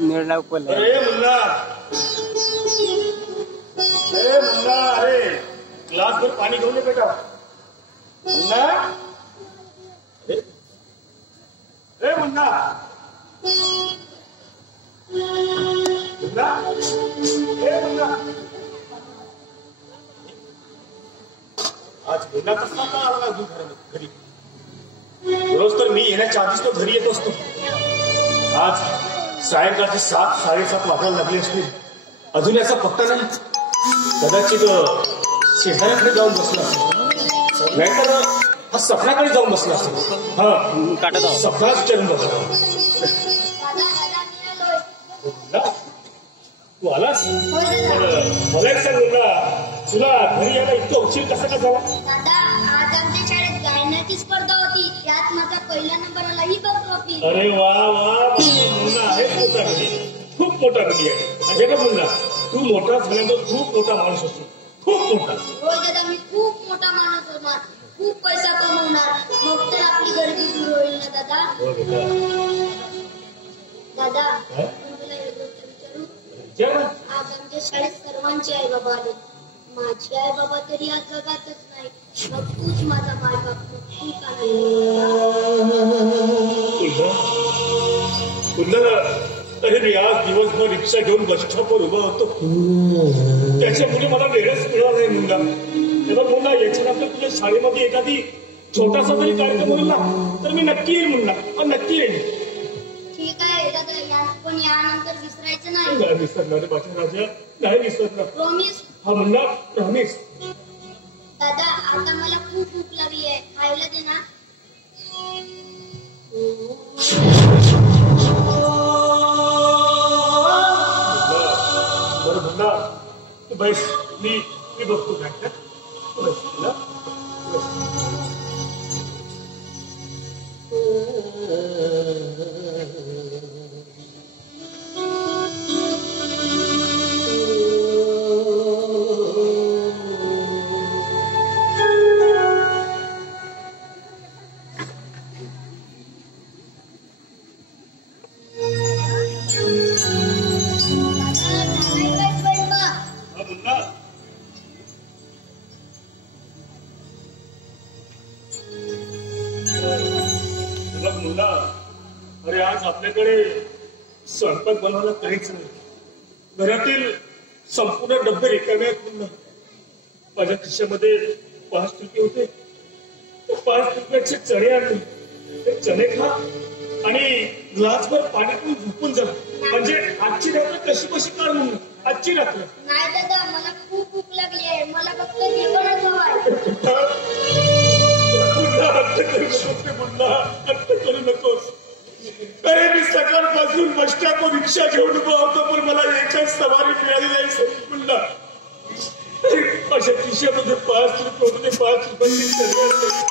निर्णय उपले अरे मुन्ना, अरे ग्लास भर पाणी घेऊन ये बेटा. मुन्ना, ए मुन्ना, मुन्ना, ए मुन्ना. आज मुन्ना कसा का आला अजून घरी? रोज तर मी येण्याच्या आधीच तो घरी येत असतो. आज सायंकाळचे 7-7:30 वाजायला लागले असतील, अजून याचा पत्ता नाही. कदाचित शेजाऱ्याकडे जाऊन बसला असेल, नाहीतर हा सपनाकडे जाऊन बसला असेल. हा सपनाच विचारून बसला. तू आलास? मला एक सांग मुलगा, तुला घरी यायला इतका उशीर कसा का झाला? दादा, आज आमच्या शाळेत गायनाची स्पर्धा होती, त्यात माझा पहिला नंबर आला ही बघ ट्रॉफी. अरे वा वा, मुन्ना आहे मोठा मुली, खूप मोठा मुली आहे. अजय का मुन्ना, तू मोठा झाल्यानंतर खूप मोठा माणूस असतो, खूप मोठा. हो दादा, मी खूप मोठा माणूस होणार, खूप पैसा कमवणार, मग तर आपली गरिबी दूर होईल ना दादा. दादा, तुला एक गोष्ट विचारू? आज आमच्या शाळेत सर्वांचे आई बाबा आले. माझी आई बाबा तरी या जगातच नाही, मग तूच माझा माय बाप, मग तू का नाही? अरे मी आज दिवसभर रिक्षा घेऊन बस स्टॉपवर उभा होतो, त्याच्यामुळे मला वेळच मिळाला नाही मुन्ना. तेव्हा मुन्ना, याच्यानंतर तुझ्या शाळेमध्ये एखादी छोटासा जरी कार्यक्रम होईल ना, तर मी नक्की येईल मुन्ना, नक्की येईल. ठीक आहे दादा, पण यानंतर विसरायचं नाही. विसरणार माझ्या राजा, नाही विसरणार. प्रॉमिस? हा मुन्ना, प्रॉमिस. दादा, आता मला खूप भूक लागली आहे, खायला दे ना. बरं मुन्ना, तू बैस, मी बघतो काय. अरे आज आपल्याकडे स्वयंपाक बनवायला काहीच नाही. घरातील संपूर्ण डब्बे रिकामे आहेत. माझ्या खिशामध्ये 5 रुपये होते, 5 रुपयाचे चणे आणले. ते चणे खा आणि ग्लासभर पाणी पिऊन झोपून जा, म्हणजे आजची रात्र कशी कशी काढ म्हणून. आजची रात्र नाही दादा, मला खूप भूक लागली आहे, मला फक्त जेवणच हवं आहे. हट्ट करू नकोस. अरे मी सकाळपासून बस स्टॉपवर रिक्षा घेऊन उभा होतो, पण मला एकच सवारी मिळाली नाही मुन्ना. अशा खिशामध्ये 5 रुपये होते, 5 रुपयांची